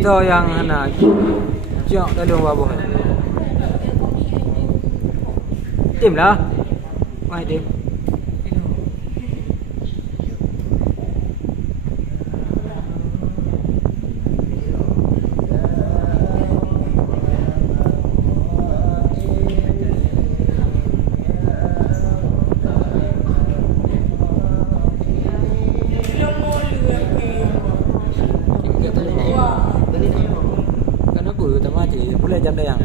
Ito yang Cok dalam wabuh. Tim lah. Mai tim. Jam dah yang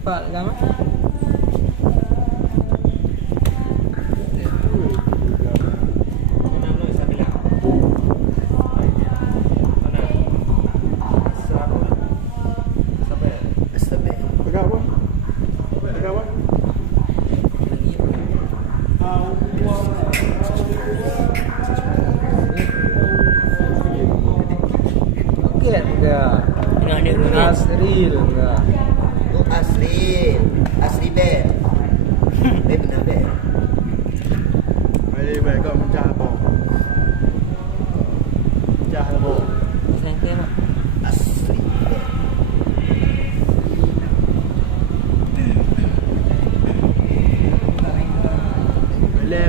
Pak, lama? Asri enggak. Oh asri bed. Bed benar bed. Bed kau pecah apa? Pecah apa? Sente mak. Asri bed.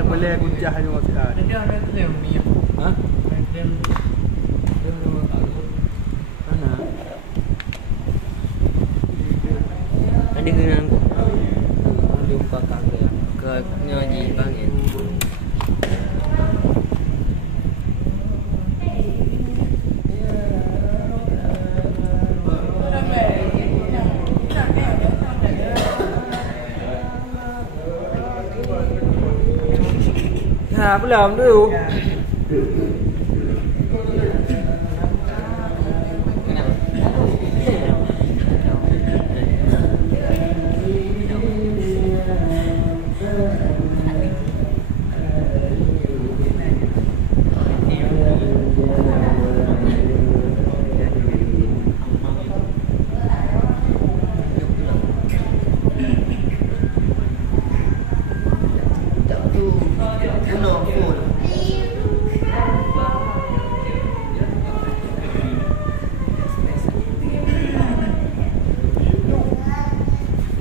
Boleh kuncah ni masih ada. Hah? Mana? Ada kenal aku Jumpa kakak. ke nyanyi bangin. Nah, belum dulu.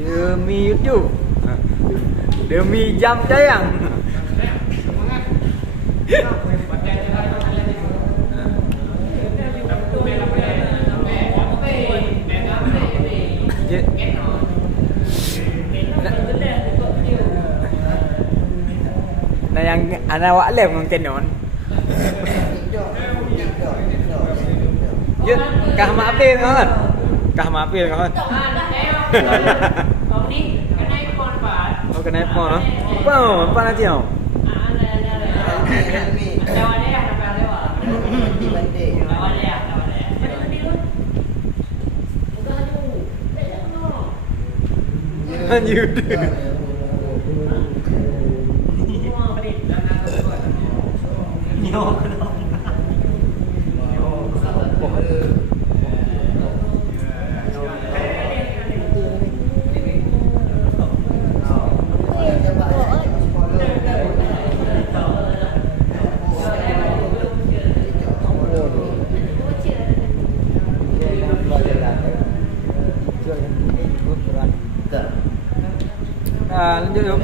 Demi YouTube. Demi jam tayang. Nah yang anak awak lem mungkin non. Yuk, kah maafin kan? Kah maafin kan? Oh kena iPhone ah. Apa nanti oh? Lanjut. Lanjut yuk.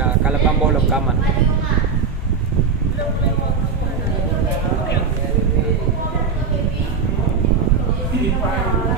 Nah, kalau kamu belum kaman. Terima kasih.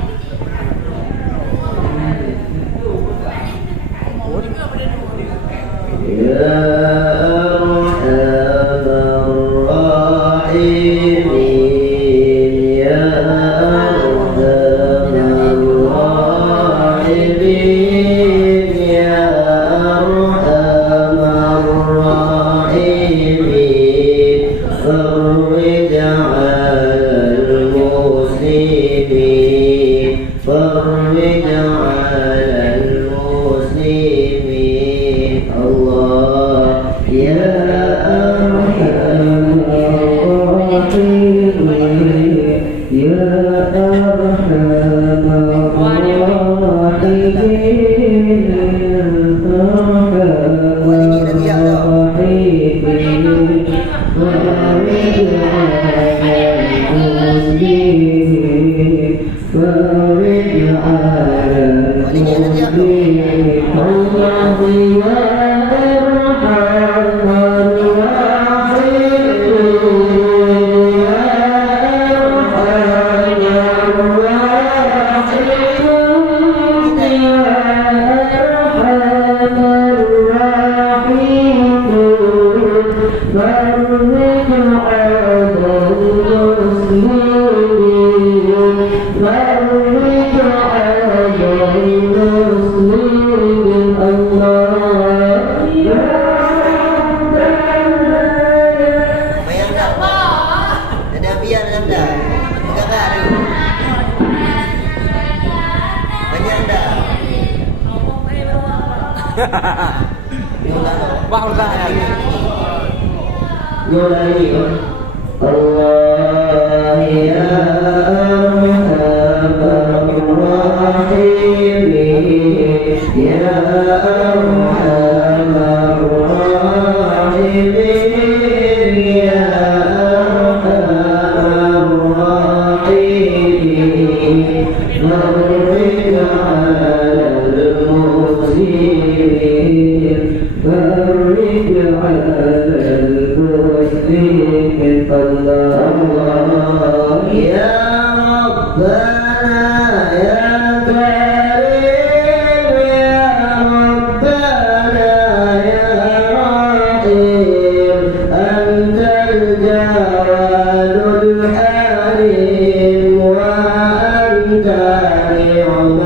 المسلمين فرج على المسلمين الله يا أرحم الراحمين يا أرحم الراحمين يا أرحم الراحمين فرج على المسلمين فرج على المسلمين الله يا Bayang tak? Ada apian dalam dah. Kakak tu. Banyak dah. Bang bertanya lagi. Mulai Allah ya Arhamar Rahimin ya Arhamar Rahimin ya Arhamar Rahimin فرج على المسلمين فرج على المسلمين الله يا ربنا يا كريم يا ربنا يا رحيم أنت الجواد الحليم وأنت نعم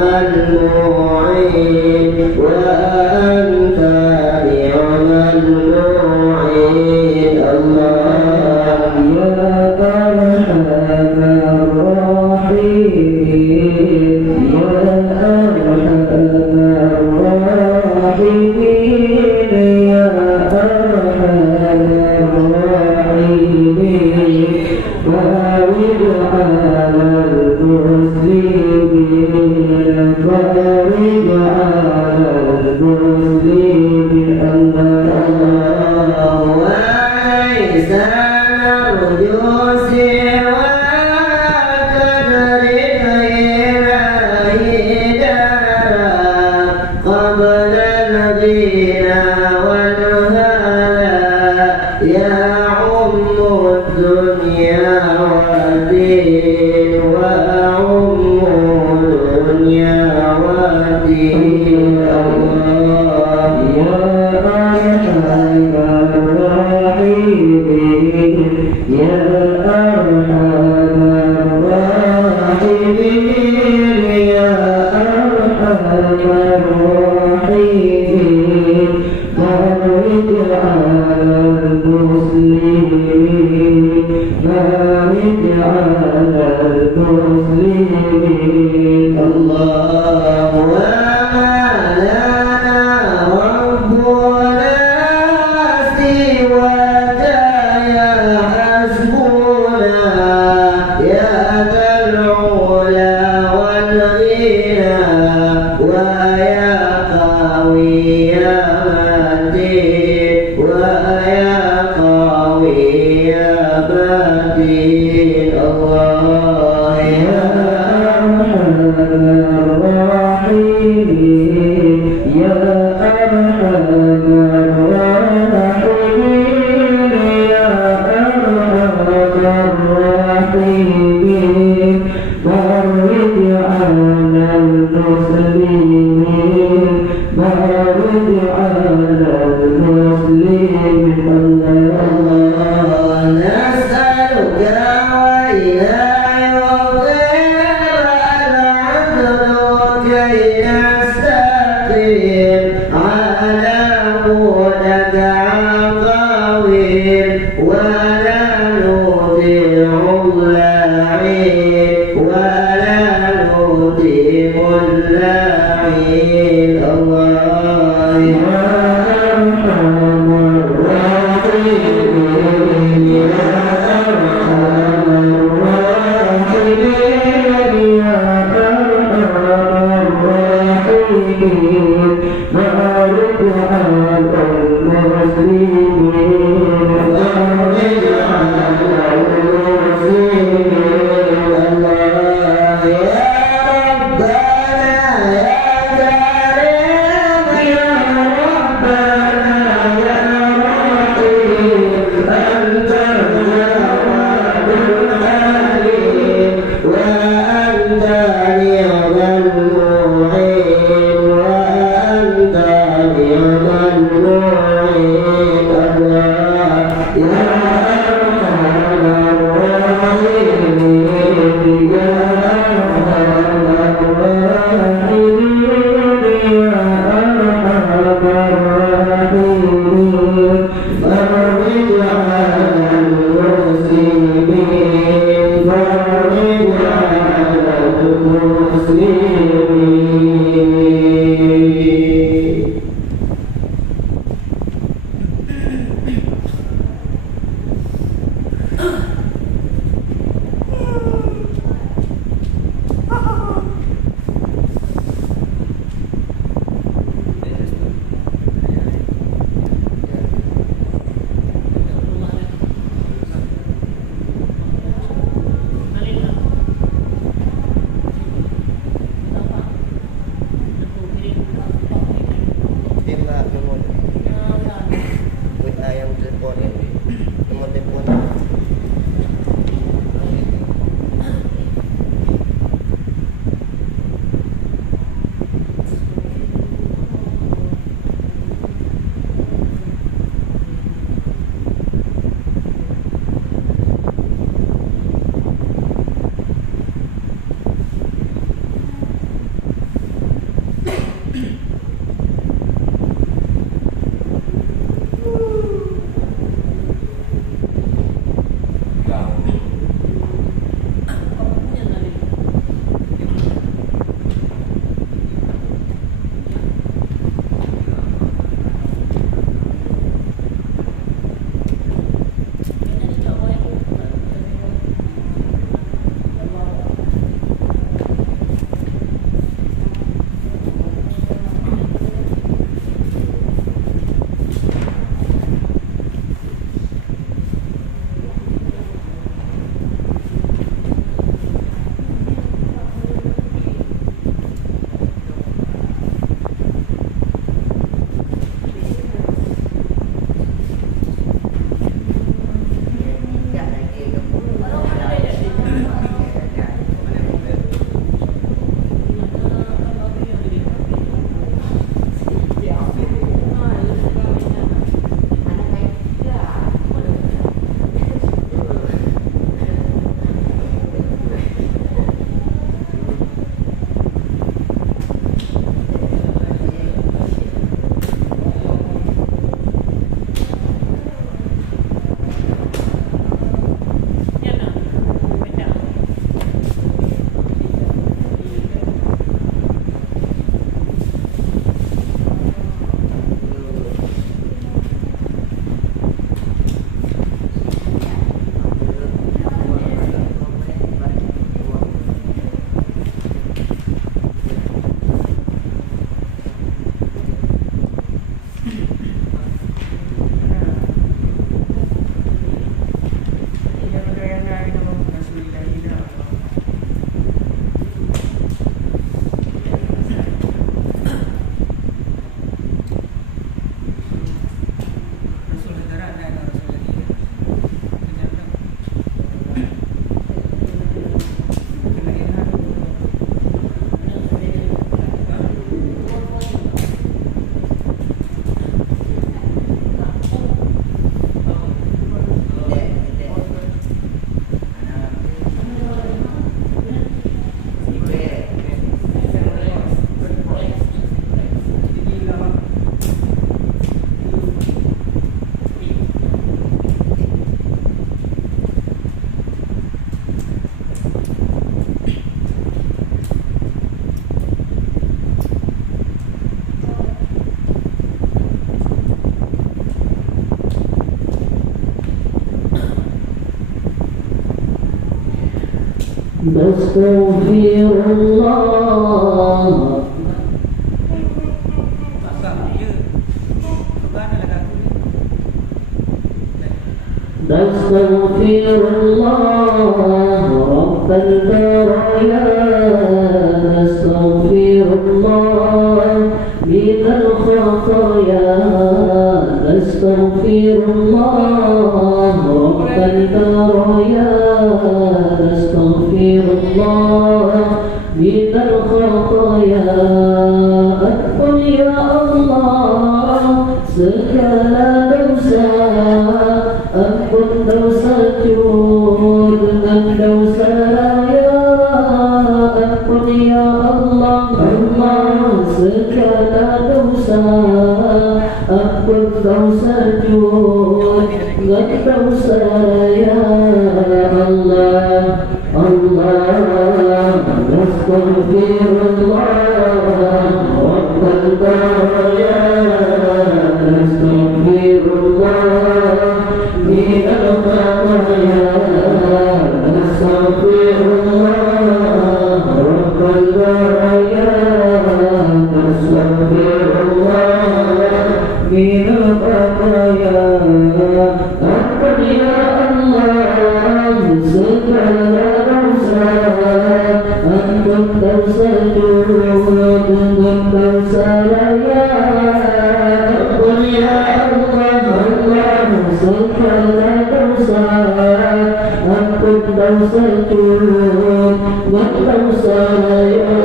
المعين وأنت نعم المعين الله يا أرحم الراحمين يا أرحم الراحمين يا أرحم الراحمين فرج على المسلمين فرج على المسلمين الله وليس نرجو سواك إلهي دارا قبل نبينا ونهانا يعم الدنيا والدين وأعم الدنيا والدين الله يا أرحم الراحمين يا أرحم الراحمين يا أرحم الراحمين فرج على المسلمين فرج على المسلمين الله وما لنا ربنا سواك يا حسبنا يا ذا العلا والغنى ويا قوي يا متين ويا قوي يا متين الله يا أرحم الراحمين يا أرحم الراحمين يا أرحم الراحمين فرج على المسلمين فرج على المسلمين الله نسألك وإلى يطير العدل كي نستقيم على هداك عقاويل ولا نطيع اللاعين ولا نطيع اللاعين الله يا أرحم الراحمين يا أرحم الراحمين يا أرحم الراحمين فرج على المسلمين فرج على المسلمين Nastaghfirullah Nastaghfirullah Rabbal baraya Nastaghfirullah minal khataya Nastaghfirullah Rabbal baraya Nastaghfirullah minal khataya Ampun ya Allah segala dosa Ampun dosaku dengan dosa raya Ampun ya Allah Allah segala dosa Ampun dosaku dengan dosa raya Allah Allah Nastaghfirullah Rabbal baraya Nastaghfirullah من الخطايا نستغفر الله رب البرايا نستغفر الله من الخطايا أقبل يا الله segala dosa Ampun dosa jurut dengan dosa raya Ampun ya Allah segala dosa Ampun dosa jurut dengan dosa raya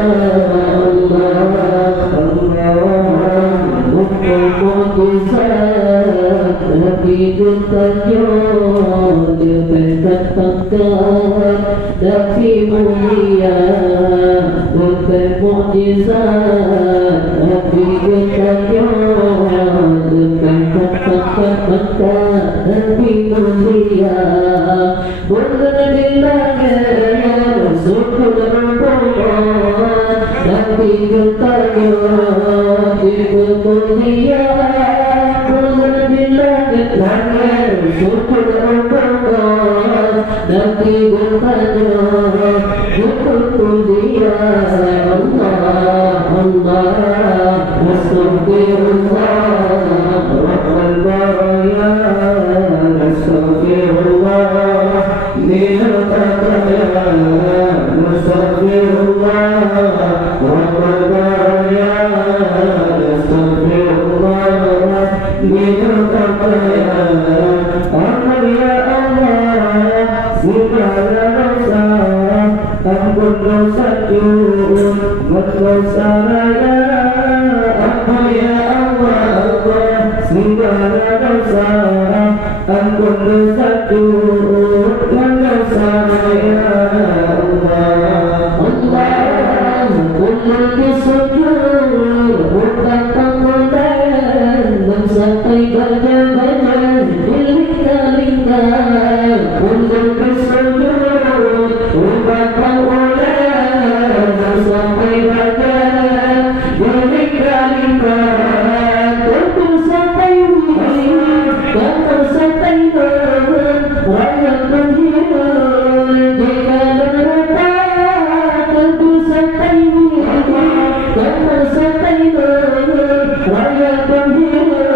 Allah Allah mukjizat Nabi jutanyo diberkatakan Nabi mulia bermukjizat Nabi jutanyo diberkatakan Nabi mulia berdirilah syukur berbuat Nabi jutanyo dibermulia syukur berbuat Nabi bertanya syukur dia Allah Allah Nastaghfirullah Rabbal baraya Nastaghfirullah minal khataya Nastaghfirullah Rabbal baraya Nastaghfirullah minal khataya Ampun ya Allah segala dosa Ampun dosa jurut dosa raya Ampun ya Allah segala dosa Ampun dosa jurut dosa raya Allah Allah kullul bisujud bukan kemudahan sampai banyak-banyak lingkar-lingkar untuk bersujud umat kemudahan sampai banyak lingkar-lingkar untuk sampai untuk sampai rakyat menghibur jika neraka tentu sampai untuk sampai rakyat menghibur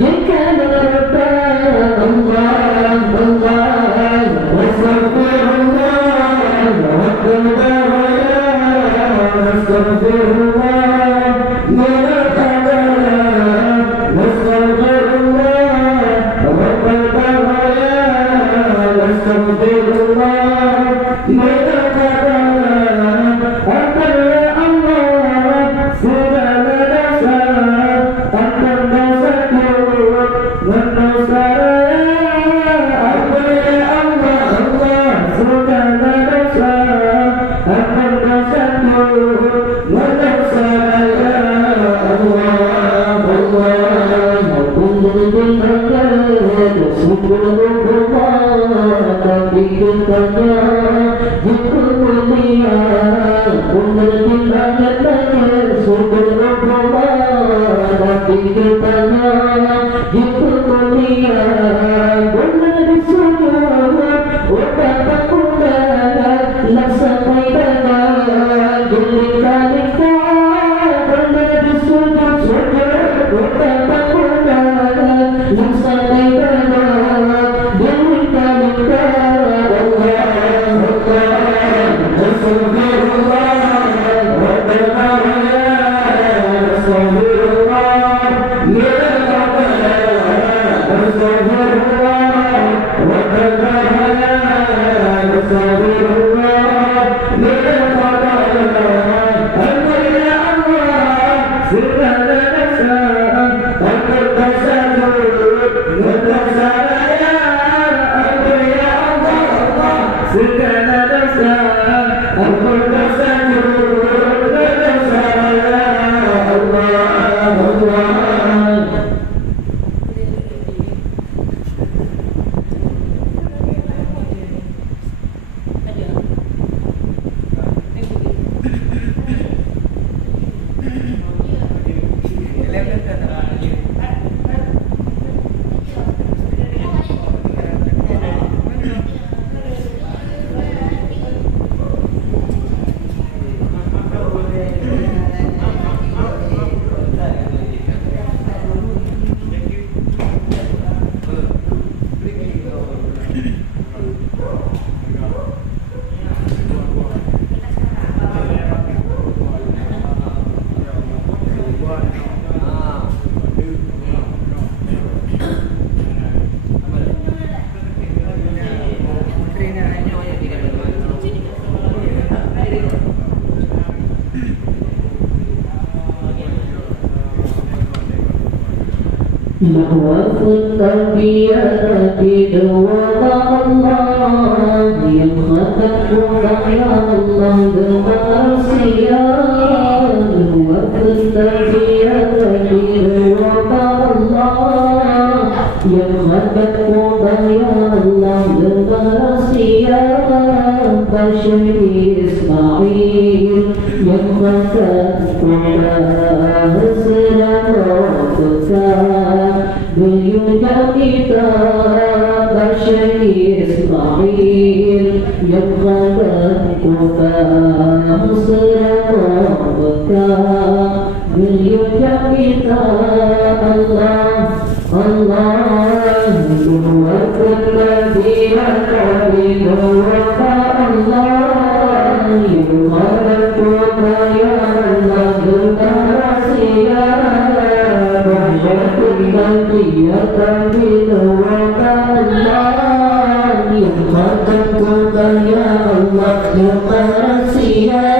jika neraka Allah Allah Astagfirullah Rabbal baraya Astagfirullah minal khataya Astagfirullah Rabbal baraya Astagfirullah minal khataya Ampun ya Allah segala dosa Ampun dosa jurut dosa raya Ampun ya Allah Allah segala dosa Ampun dosa jurut dosa لهوة التربية دوام الله يمخطك يا الله بمرسيا لهوة التربية دوام الله يمخطك يا الله بمرسيا بشر إسماعيل يمخطك بيوجا kita Bashari Ismail yang kata kota Musra Mekah biyuja kita Allah Allah nuwakkan Nabi Nabi Allah yang kata kota ya Allah berkasiya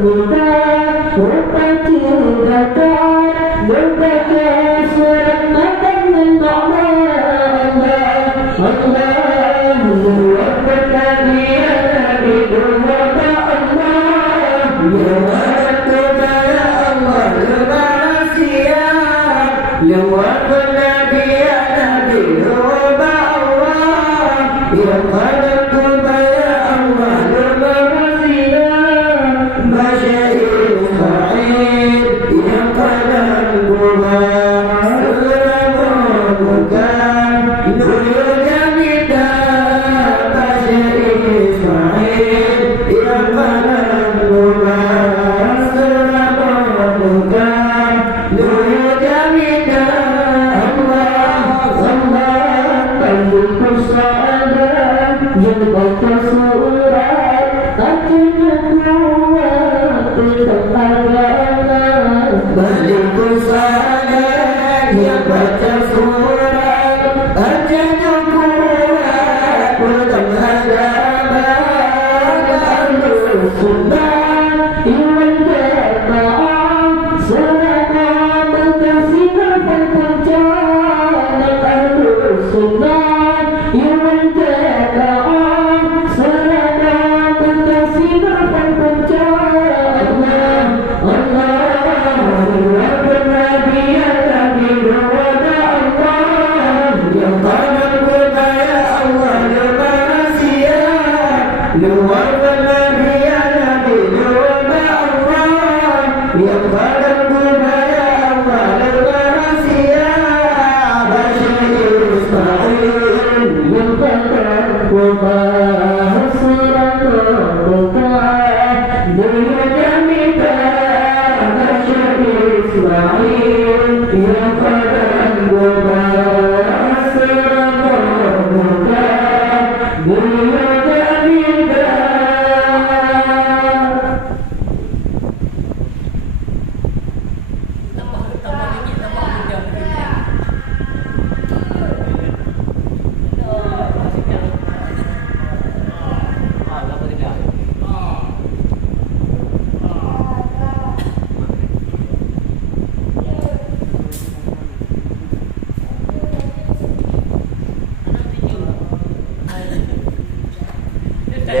Mudah Allah nuwarkan dia di dunia Allah nuwarkan ya Allah berhasia nuwarkan dia di dunia Allah nuwarkan ya Allah berhasia masyarakat Sa'id yang kadang yang baca surat bacanya kuat pedang hadapan sunnah iman berdoa selama berkasihan dan perjalanan sunnah iman berdoa selama berkasihan dan perjalanan Allah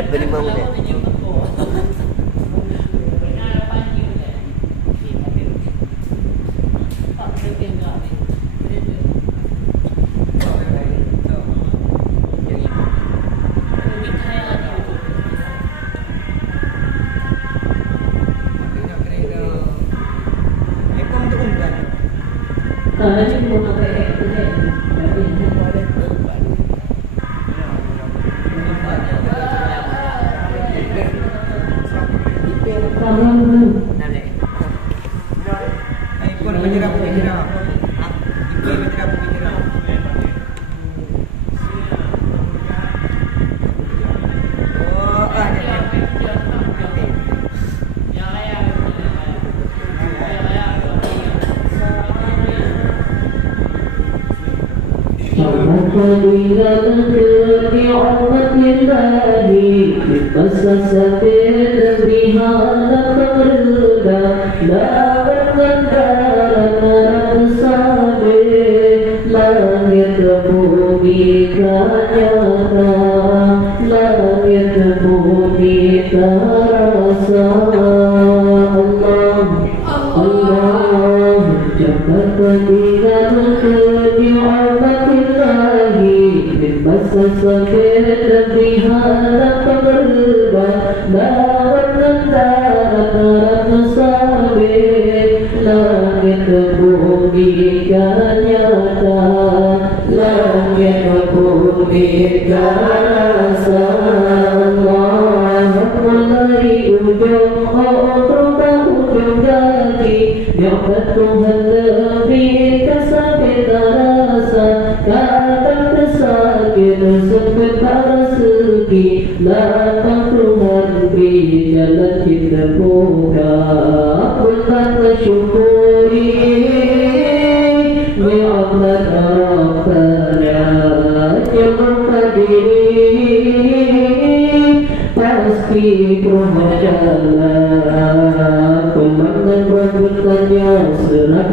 Lepas 5 menit.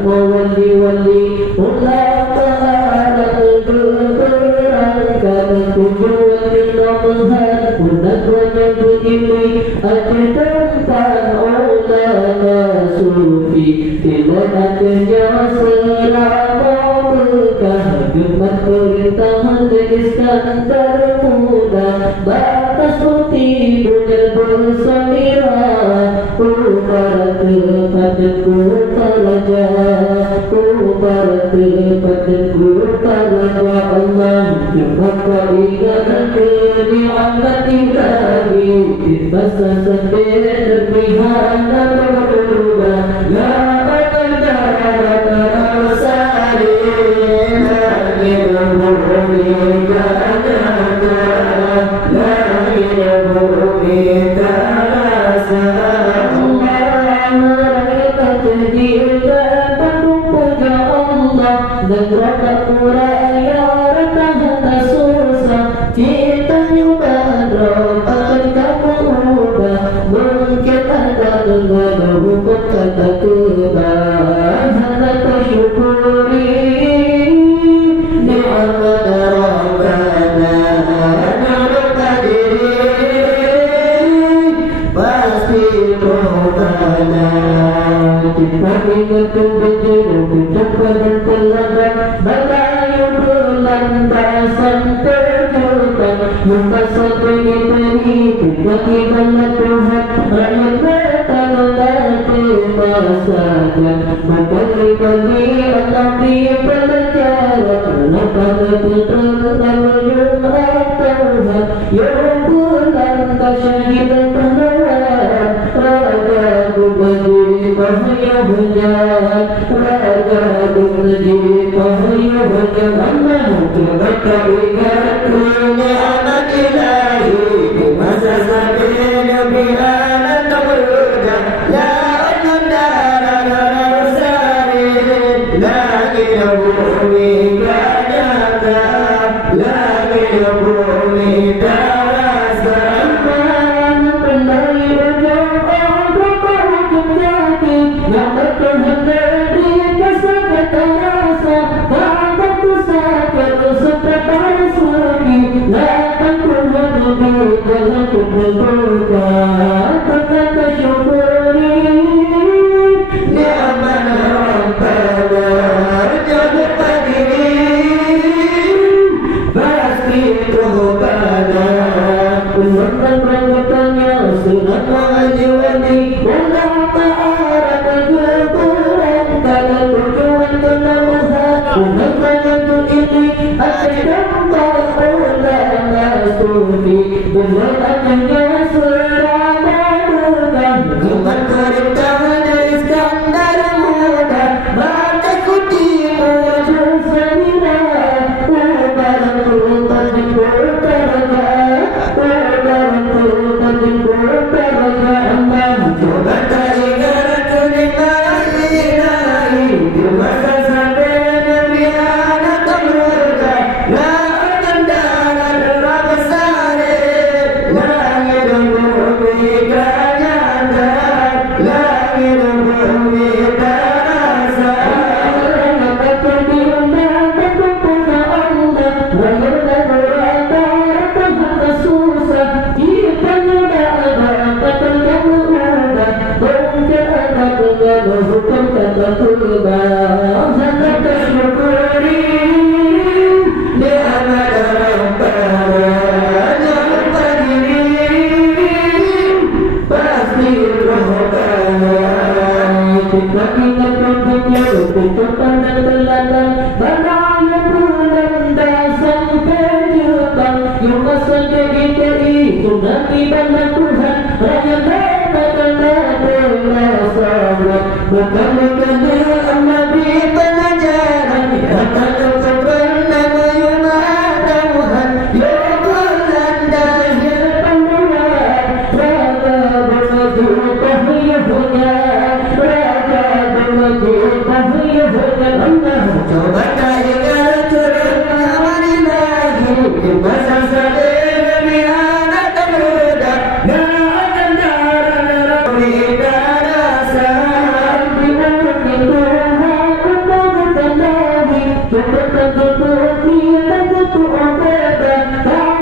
Wali-wali Allah Ta'ala bergerak tujuan kita melihat pengakuan begini ajarkan ulama sufi tidak adanya selama berkah jumat perintahan jeniskan termuda batas putih dunia bersamira kubarat kepada kutaraja kubarat kepada kutaraja Allah jumat perintahan keniamat ilahi masa sendiri berpihak berubah ya dan rata uraya rata susah kita nyoba akan kamu ubah mungkin ada dengan hukum kata kebah harap syukuri ni'mat Rabbana ni'mat diri pasti Rabbana kita ingat berjuru kita berpelangan balayu berlandasan terjutan muka sotri beri kewakilan Tuhan rakyat bertanggal kemasakan maka beri akan di pelajaran pada putra menyumat Tuhan yang bulan kasyahidan penawaran raga bagi bahaya hujan raga bagi bahaya hujan Allah terbaca ingat ni'mat ilahi masa sabina bi'ana taburda la anandara rusari lagi bumi kadaka lagi bumi darasa penari wajah yang berkehendak di kasar kata rasa bahkan ku sakit seperti suami datang ku menuju jalan ku berbuka kata syukuri ni'mat Rabbana jangan padiri pasti Rabbana umatkan berkatanya sunat wajib-wajib Kita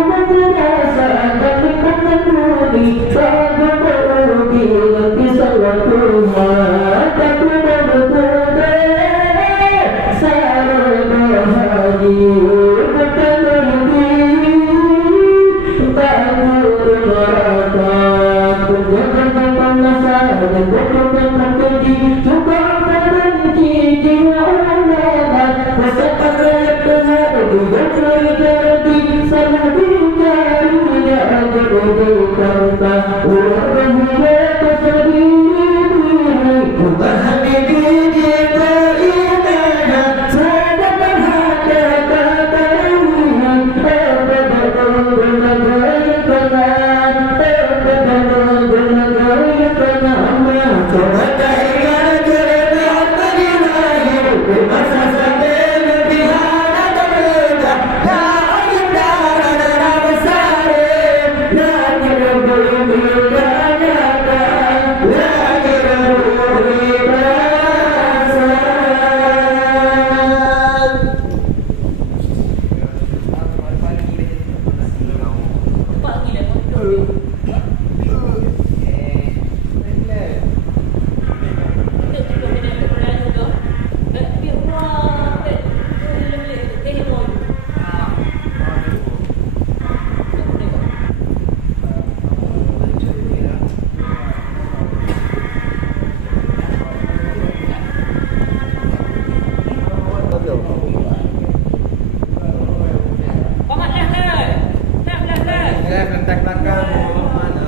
Kontak belakang mana?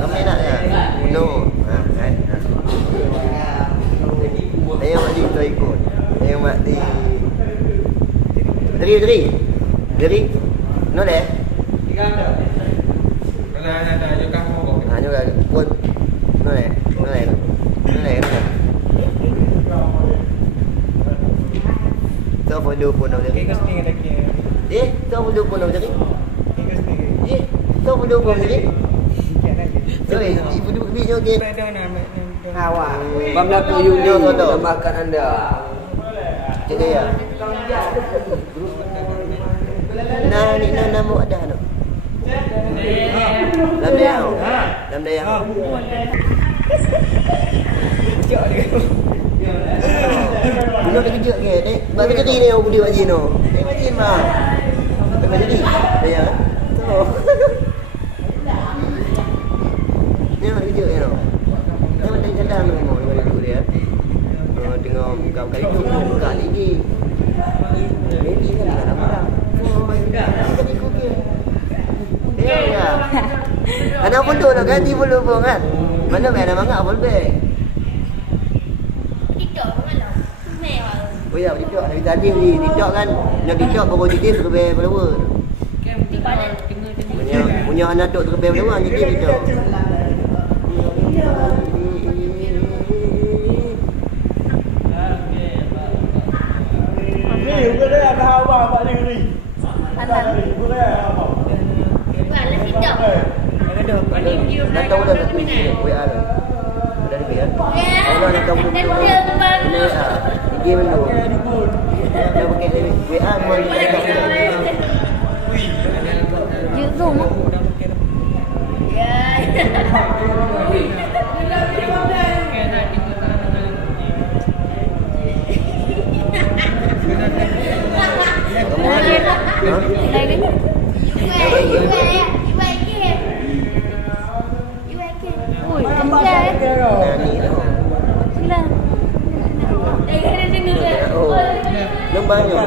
Ramai nak ya? No. Kan? Saya mak di tu ikut. Saya mak di Dari. No deh. Kalau ada juga mau. Juga pun. No deh. Tahu pun dah jadi. Tahu pun dah jadi. Tahu pun dah jadi. Ibu duduk ni okey. Awak. Bangla Kuyunya tambahkan anda. Jadi ya. Nah, ni nama ada no. Lam dia. Belum dia kejut ke? Buat kerja ni aku dia buat no. Dia buat jin mah. Buat jadi. Dia. Tu. Ni nak kejut ke no. Dia macam jalan memang dulu dia. Tengok buka kali tu buka lagi. Baby kan tak ada barang. Kita ikut dia. Ya. Anak pun tu nak ganti pun kan. Mana mana mangak pun be. Oh ya, TikTok. Hari tadi di TikTok kan. Nak TikTok baru jadi terlebih follower. Punya anak tok terlebih follower jadi TikTok. Ni boleh ada awak Pak Negeri. Boleh apa? Nak tahu dah nak WA dah. Ada di WA. Allah nak tahu dulu. Dia dulu. Dia pakai WA pun dia tak tahu. Giữ dùng á. Đây đi. Ui, cánh da ấy. Chính là Nông bao nhiêu?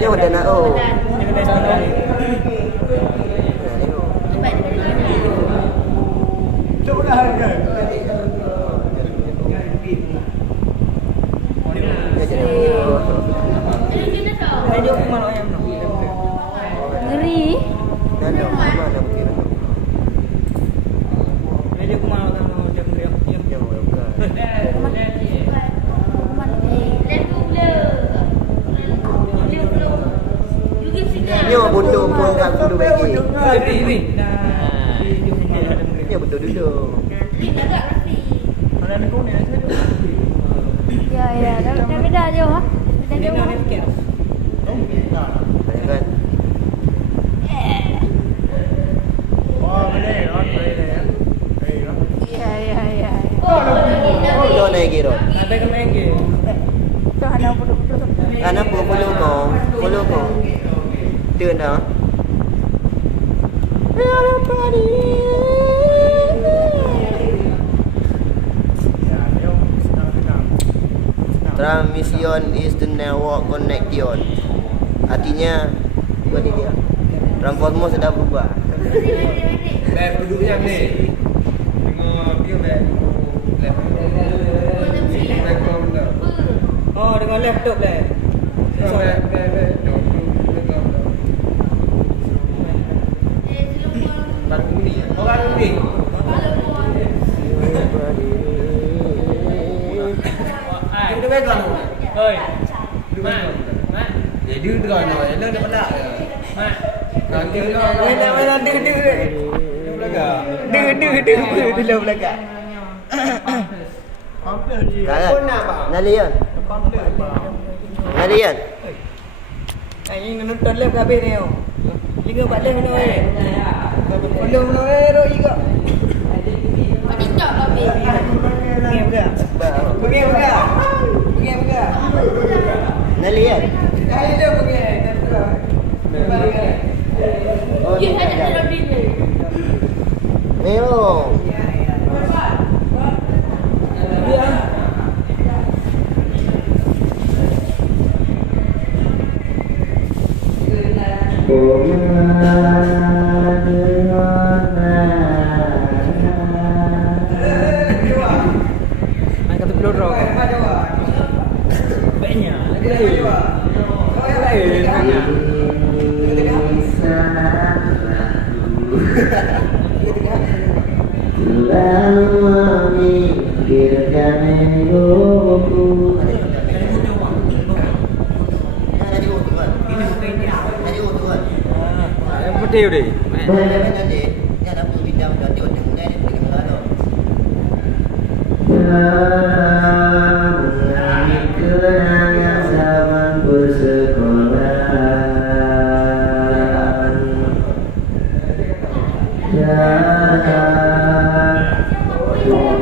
Nhưng mà đàn ô. Chỗ nào kìa? ngeri. Nano, mana mungkin? Dia kumau tahu jam dia. Jam berapa? Nyo bodoh pun tak bodoh bagi. Ri. Nyo betul duduk. Ada ni kau ni ada. Ya, dah beda je ha. Beda je ha. Kan? Wah, boleh, boleh. Ya. Oh, naik kira. Ada ke main ke? Tu ana bodoh-bodoh. Anak follow kau. Turn dah. Transmission is the network connection. Artinya buat dia. Transformer sudah berubah. Beb duduknya ni. Tengok dia back. Oh, dengan laptop lah. Baru ni. Orang ni. Dia pegang tu. Oi. Mak. Mak. Jadi dia pegang tu. Dia nak pelak. Mak. Nanti Mana dia belakang. Dia dalam belakang. Kan? Nalian. Nalian. Ini nonton live habis ni. Linga balik mana eh? Follow mana eh ro juga. TikTok lah be. Pergi buka. Pergi buka. Pergi buka. Nalian. Kali dia pergi. Oh, Dia hanya dalam diri. Memang. Nak kata pelorong. Baiknya. Lain banyak. Lalu memikirkan hidupku. Tadi tuan. Tadi tuan. Yang putih deh. Nanti dia ada pun bidang dah dia tengok dia dengan mana. Mengambil kenangan zaman bersekolah.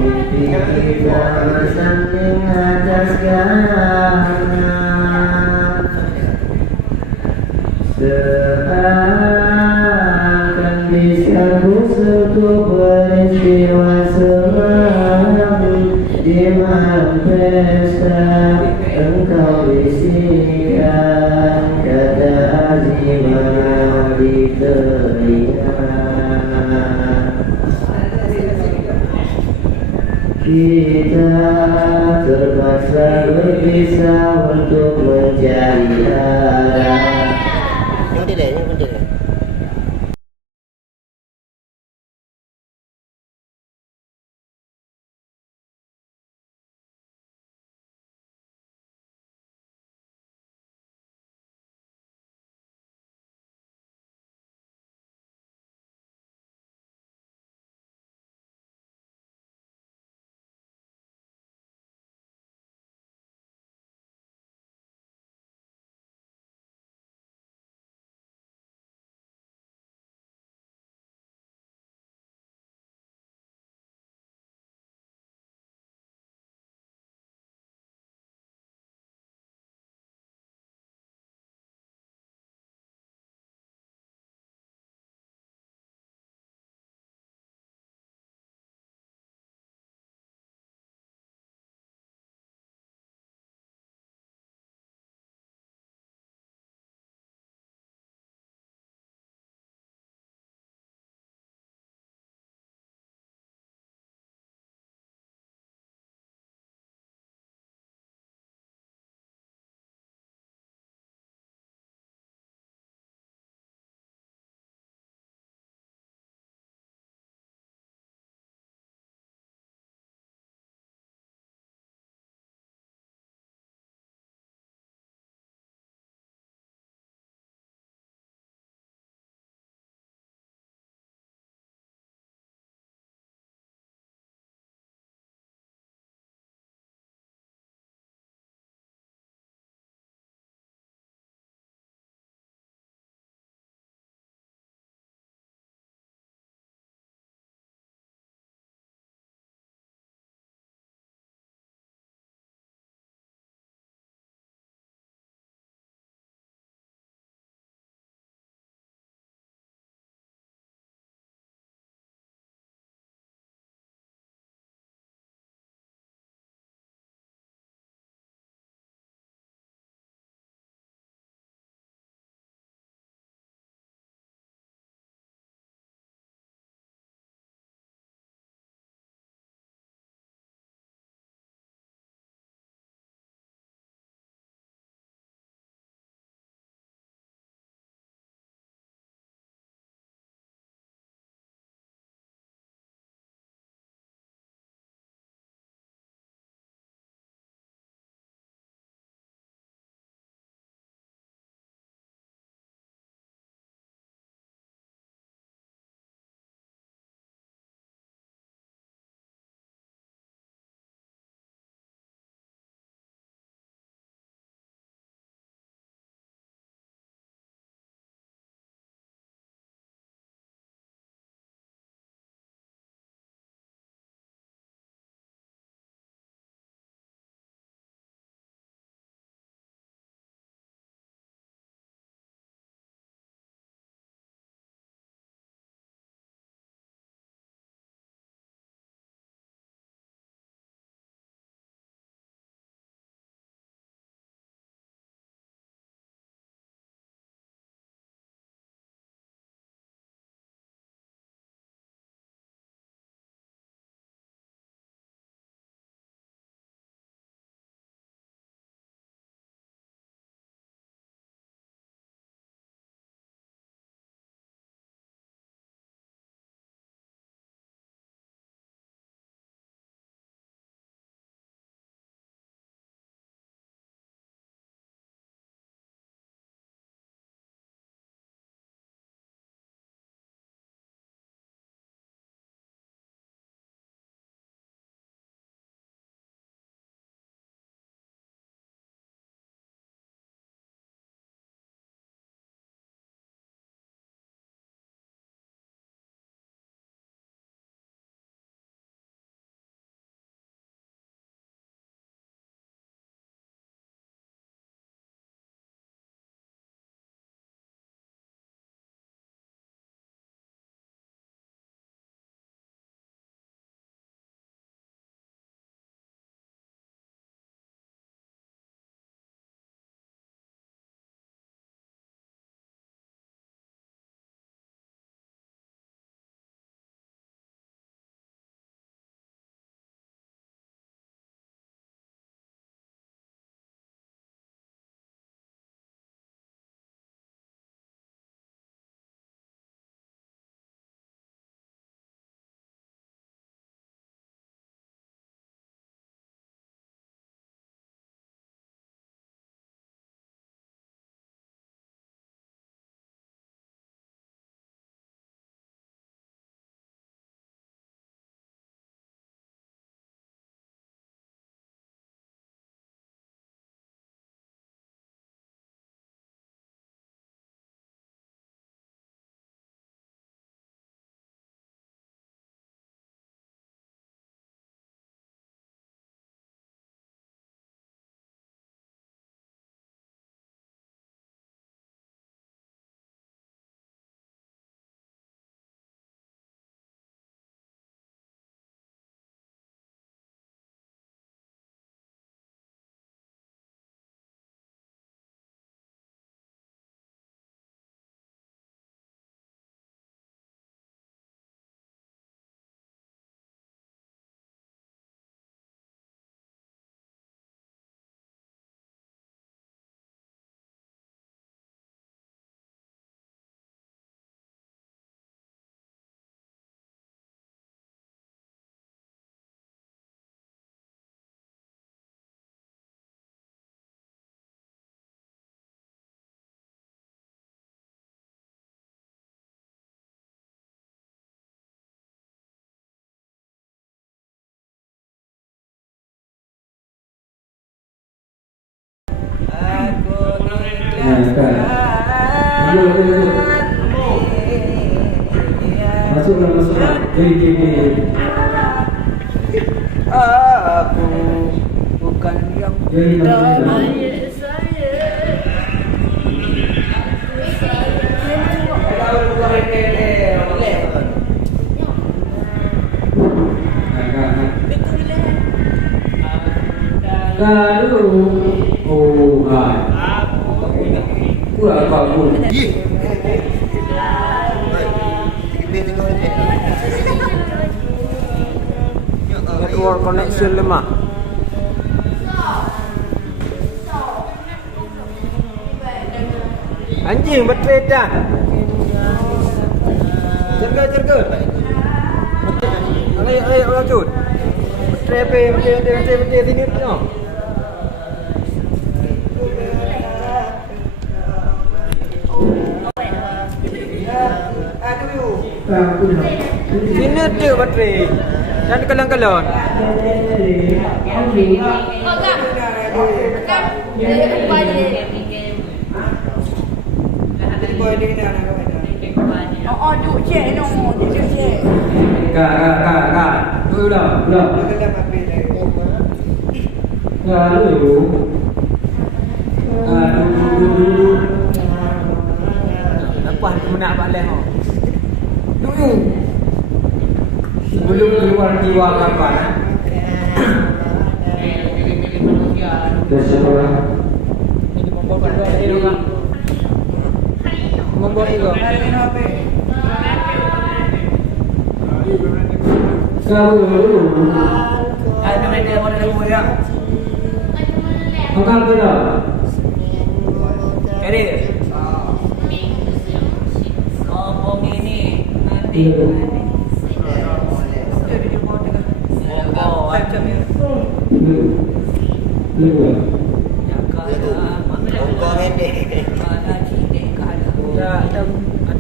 Mimpi kita bersanding atas kahanan. Seakan bisa ku sentuh peristiwa semalam. Di malam pesta engkau bisikan kata azimah di telinga. Kita terpaksa berpisah untuk mencari arah. Yang dia. Masuklah. Aku bukan yang Ayat saya. Kalau kurang bagus. Ye. Kita tengok ni. Network connection lemah. Anjing betul dah. Jerga. Ayo lanjut. Betul sini tengok. Sini tu betul. Jangan kelon-kelon. duk cek no, dia cek. Kak. Udah. Lalu Lepas aku nak balik oh. dulu sebelum keluar jiwa kapan? Terserah. Ini membawa kedua lagi dong. Membawa itu. Ada mereka mau ada gua ya. Angkat berapa? Kari. Ngomong ini nanti. Jadi dia mau tengah. Oh, macam ni.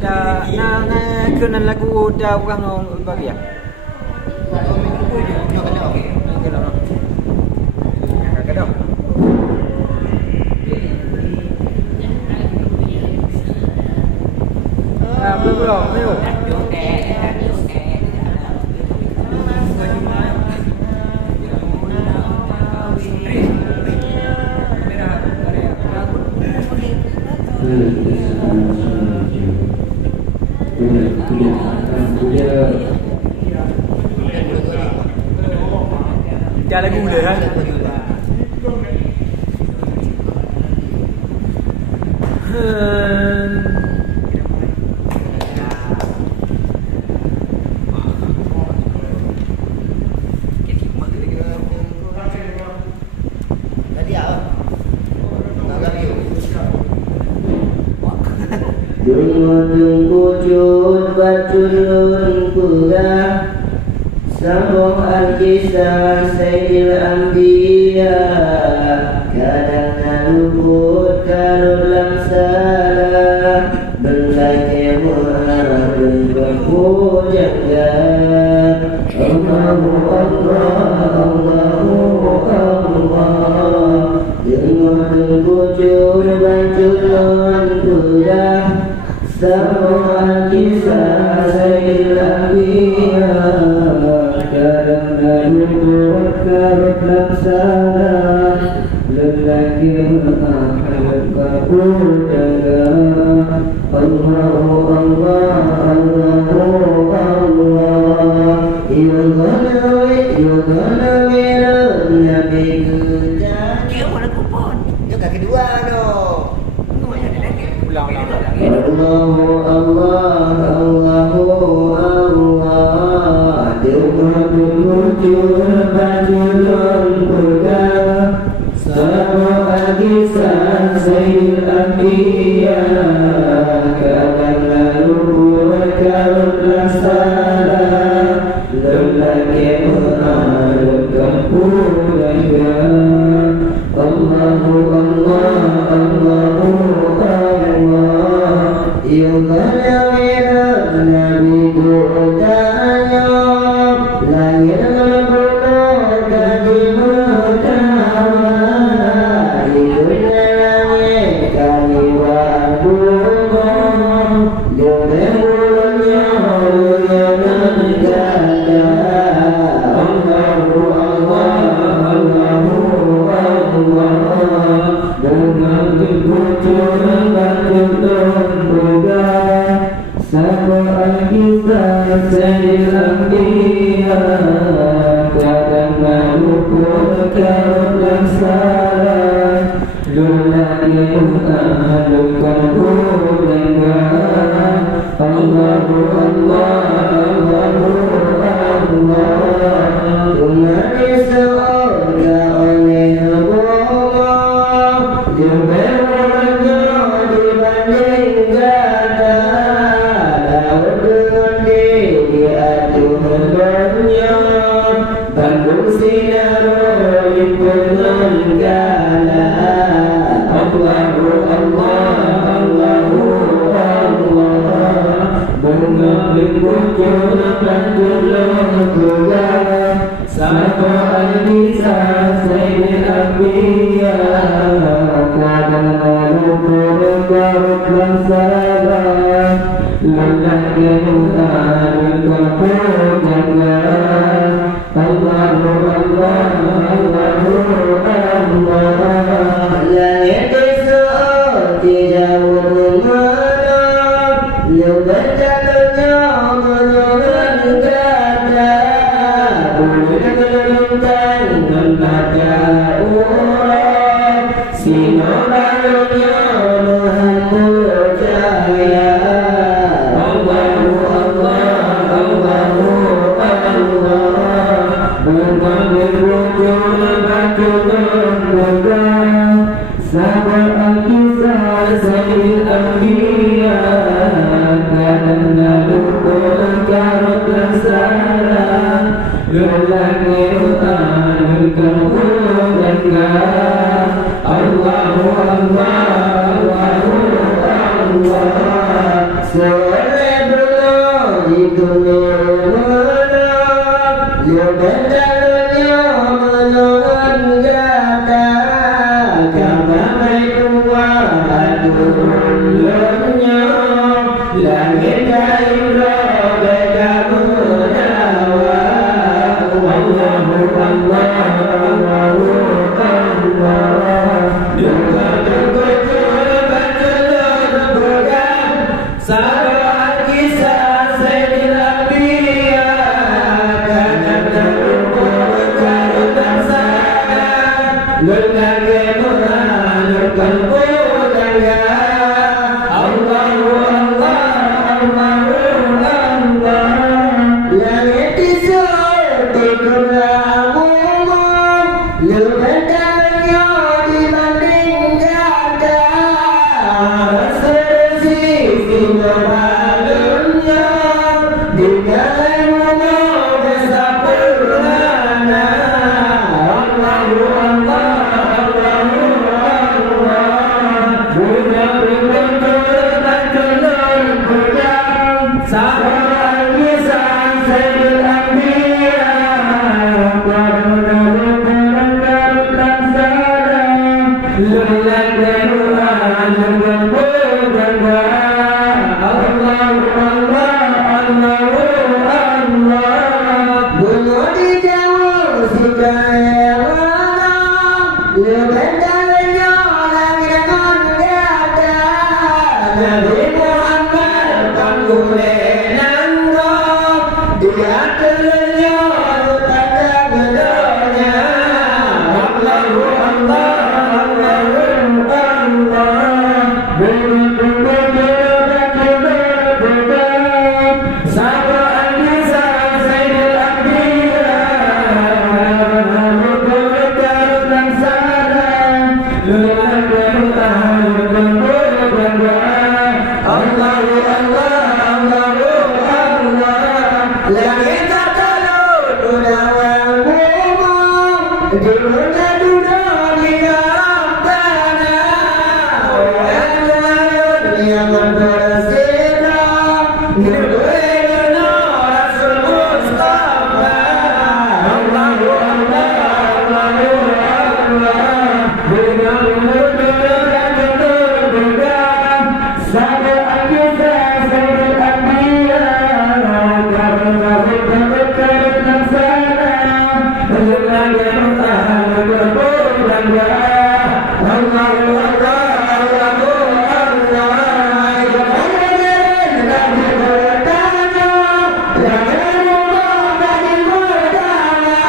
Ada kenan lagu dah orang bagi ya. Jangan lagu dia ha. Dung kujud bacun kurang Sambung al-kisah Sayyidil Anbiya Kadang luput karulang salah Berlaki mu'arah berbaku jaga Allahu Allah Dengar kujud bacun kurang Sambung al-kisah Sayyidil Anbiya Kadang luput karulang salah Lelaki berbaku jaga Allahu Allah Nabi Dia mana kupon? Itu kaki dua no. Ulang. Allah Dimudul bajulun kurga Sama kisah Sayyidil Anbiya Kadang lalu karulah salah Lelaki mengarahkan pulang Allahu Allah Yughalawirat Nabi Qurtanya Langit membunuh Kadi mutawah Hidupnya langit Kami Bandung sinar limpun gala Allahu Allah Allahu Allah bunga limpun bandulung gula Sapa al-bisa sayyidil anbiya Kadang lumpur garut lansara Lelah kemutan kapur jaga Allahu Allah Allahu Allah Langit esok tidak mengenal Lebentannya menurun gada Bulan gelentang lembaga urang Sinobalunya Nuhanku jaya Allahu Allah Allahu Allah Bukan berwujud batu lembaga Sabar al-kisah sayyidil anbiya Kadang lumpur garut lansara Lelaki utan berkabur dan Allahu Allah Allahu Allah Sore belum itu menolak Lebentannya menurun gada Kamai tua adulnya Langit kain robe kamu nawa Allahu Allah Allahu Allah Duga-duga berbatalur bergang Sabar kisah sayyidil anbiya Kadang lumpur garut lansara Lelah kemutan kalbu jaga Allahu Allah Allahu Allah Langit esok dikeramu Lebentannya dibanding gada Sersi sinobalunnya Dikalamu desa purana Allahu Allah Allahu Allah Bunya berbentur bantulun kudang Sabar kisah sayyidil anbiya Kadang lumpur garut lansara Lelah kemutan kalbu jaga Allahu Allah Allahu Allah Bunuh di jauh sikaya Lebentannya langit non gada Nabi Muhammad panggulenan roh Dia telnya tanda gedanya Allahu Allah Allahu Allah Sabar al-kisah sayyidil anbiya Lumpur garut lansara Lelah kemutan kalbu jaga Allahu Allah Allahu Allah Langit takalur udawang bunga Dunia di dalam tanah Orang yang bersedap Nubuhnya Rasul Mustafa Allahu Allah Allahu Allah Dengan lumpur garut bergang Sabar al-kisah sayyidil anbiya Karena berkabut garut lansara Lelah kemutan kalbu jaga Allahu Allah Allahu Allah Lagi bertanya Jangan lupa bagi bertanya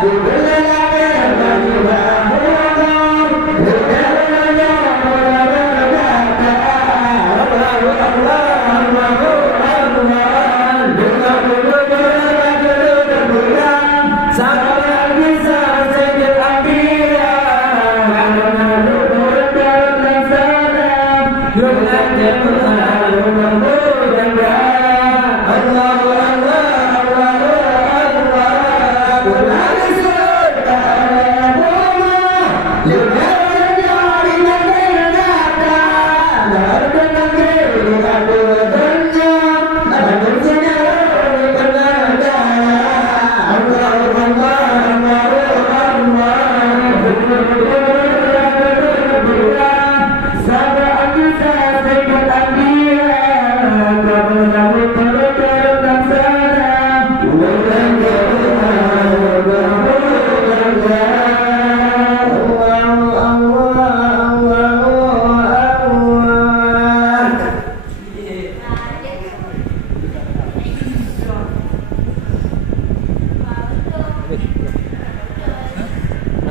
Dibeli lagi bagi berhubung Dibelanya berkata Allahu Allah Allahu Allah Dengan lumpur bergang Sabar al-kisah sayyidil anbiya Karena lumpur garut lansara Lelah kemutan kalbu jaga Allahu Allah Allahu Allah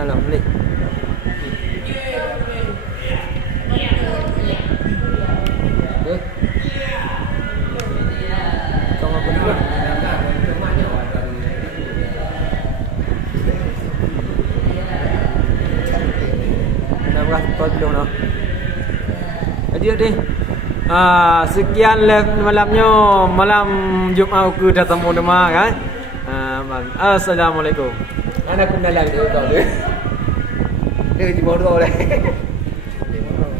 malam ni. Okay. Kau apa dulu? Nampak kau belum nak. Jadi. Sekian malamnya malam Jumaat aku datang rumah kan. Assalamualaikum. Anak kenal lagi tu. Dia di bawah dah.